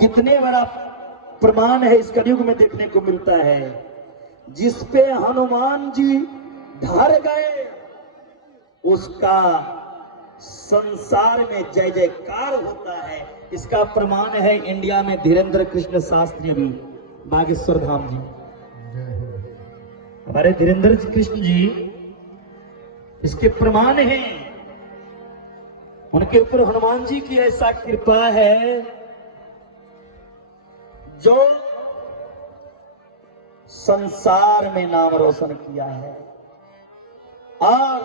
कितने बड़ा प्रमाण है इस कलयुग में देखने को मिलता है। जिस पे हनुमान जी ढर गए उसका संसार में जय जयकार होता है। इसका प्रमाण है इंडिया में धीरेन्द्र कृष्ण शास्त्री अभी बागेश्वर धाम जी, हमारे धीरेन्द्र कृष्ण जी, इसके प्रमाण हैं। उनके ऊपर हनुमान जी की ऐसा कृपा है जो संसार में नाम रोशन किया है। और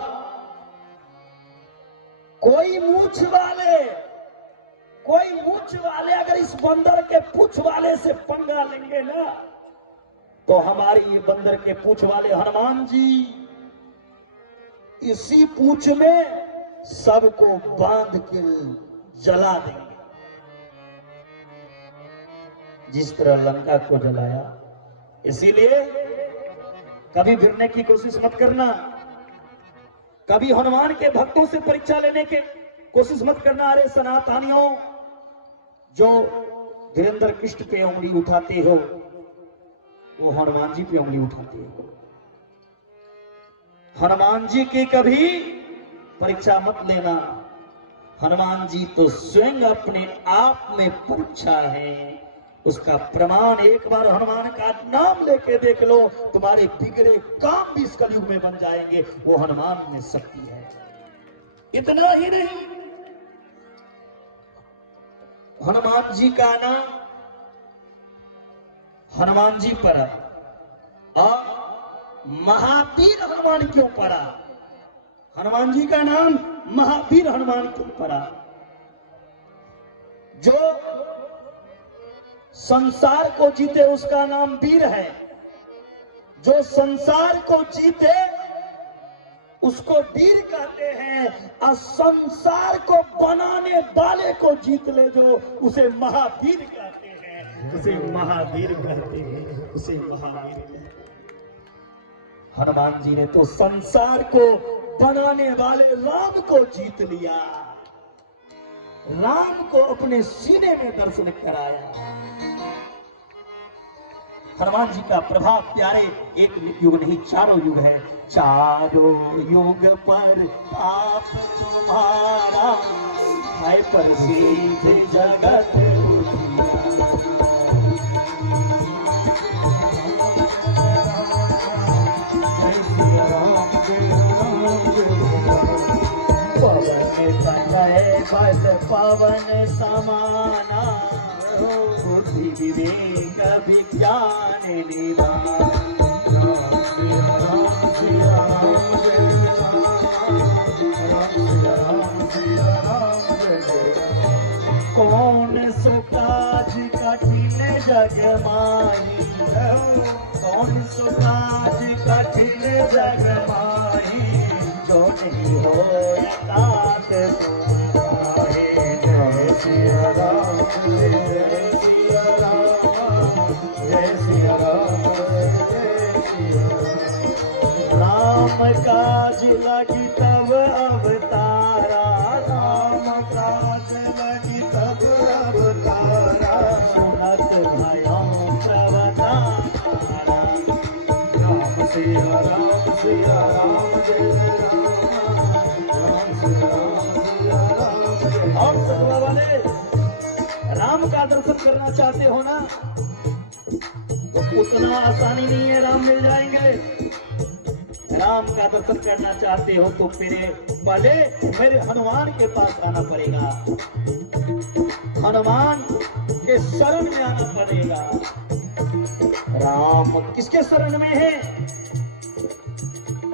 कोई मूछ वाले अगर इस बंदर के पूछ वाले से पंगा लेंगे ना, तो हमारी ये बंदर के पूछ वाले हनुमान जी इसी पूछ में सबको बांध के जला देंगे, जिस तरह लंका को जलाया। इसीलिए कभी भिड़ने की कोशिश मत करना, कभी हनुमान के भक्तों से परीक्षा लेने की कोशिश मत करना। अरे सनातनियों, जो धीरेन्द्र कृष्ण पे उंगली उठाते हो वो हनुमान जी पे उंगली उठाते हो। हनुमान जी की कभी परीक्षा मत लेना। हनुमान जी तो स्वयं अपने आप में परीक्षा है। उसका प्रमाण एक बार हनुमान का नाम लेके देख लो, तुम्हारे बिगड़े काम भी इस कलयुग में बन जाएंगे। वो हनुमान में शक्ति है। इतना ही नहीं, हनुमान जी का नाम हनुमान जी पड़ा और महावीर हनुमान क्यों पड़ा? हनुमान जी का नाम महावीर हनुमान क्यों पड़ा? जो संसार को जीते उसका नाम वीर है। जो संसार को जीते उसको वीर कहते हैं, और संसार को बनाने वाले को जीत ले जो उसे महावीर कहते हैं, उसे महावीर कहते हैं, उसे महावीर कहते हैं। हनुमान जी ने तो संसार को बनाने वाले राम को जीत लिया, राम को अपने सीने में दर्शन कराया। हनुमान जी का प्रभाव प्यारे एक युग नहीं चारों युग है। चारों युग पर ताप तुम्हारा है, प्रसिद्ध जगत पवन समाना, बुद्धि विवेक विज्ञान निधान। कौन सो काज कठिन जग माही, कौन सो काज कठिन जग माही, जो नहीं हो तात तुम्हारे। जय सिया राम, जय सिया राम, जय सिया राम, जय सिया राम। राम काज लगी तब अवतारा, राम काज लगी तब अवतारा। सुनत भयों प्रवतारा, राम सिया राम, सिया राम, जय राम, राम सिया राम, सिया राम, जय। और सदवा वाले राम का दर्शन करना चाहते हो ना, तो उतना आसानी नहीं है राम मिल जाएंगे। राम का दर्शन करना चाहते हो तो पहले मेरे हनुमान के पास आना पड़ेगा, हनुमान के शरण में आना पड़ेगा। राम किसके शरण में है?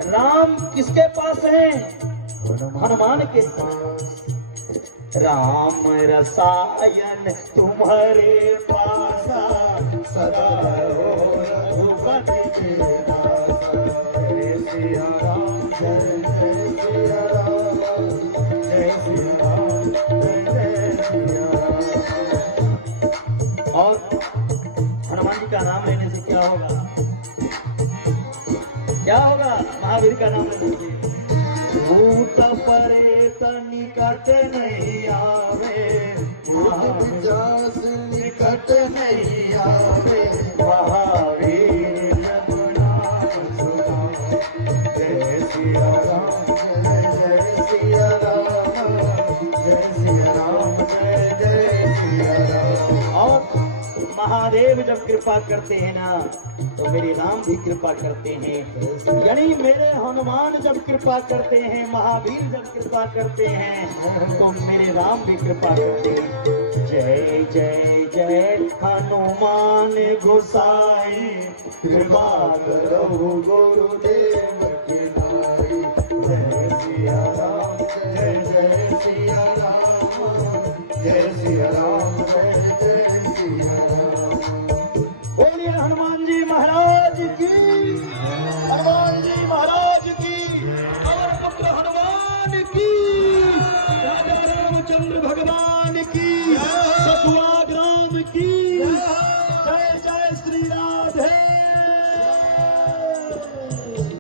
राम किसके पास है? हनुमान के पास। राम रसायन तुम्हारे पासा, सदा हो रघुपति के दासा। जय सिया राम, जय जय सिया राम, जय सिया राम, जय सिया राम। और हनुमान जी का नाम लेने से क्या होगा? क्या होगा महावीर का नाम लेने से? भूत प्रेत निकट नहीं आवे, भूत पिशाच निकट संकट नहीं आवे, महावीर जब नाम सुनाओ। जय सिया राम, जय सिया राम, जय सिया राम, जय सिया राम। और महादेव जब कृपा करते हैं ना तो मेरे राम भी कृपा करते हैं। यानी मेरे हनुमान जब कृपा करते हैं, महावीर जब कृपा करते हैं तो मेरे राम भी कृपा करते हैं। जय जय जय हनुमान गोसाई, कृपा करो गुरुदेव की नाई। जय सिया राम, जय जय सिया राम, जय सिया राम, जय जय सिया राम। बोलिए हनुमान जी महाराज की, हनुमान जी महाराज की, और पुत्र हनुमान की, राजा रामचंद्र भगवान की, सतुआ ग्राम की।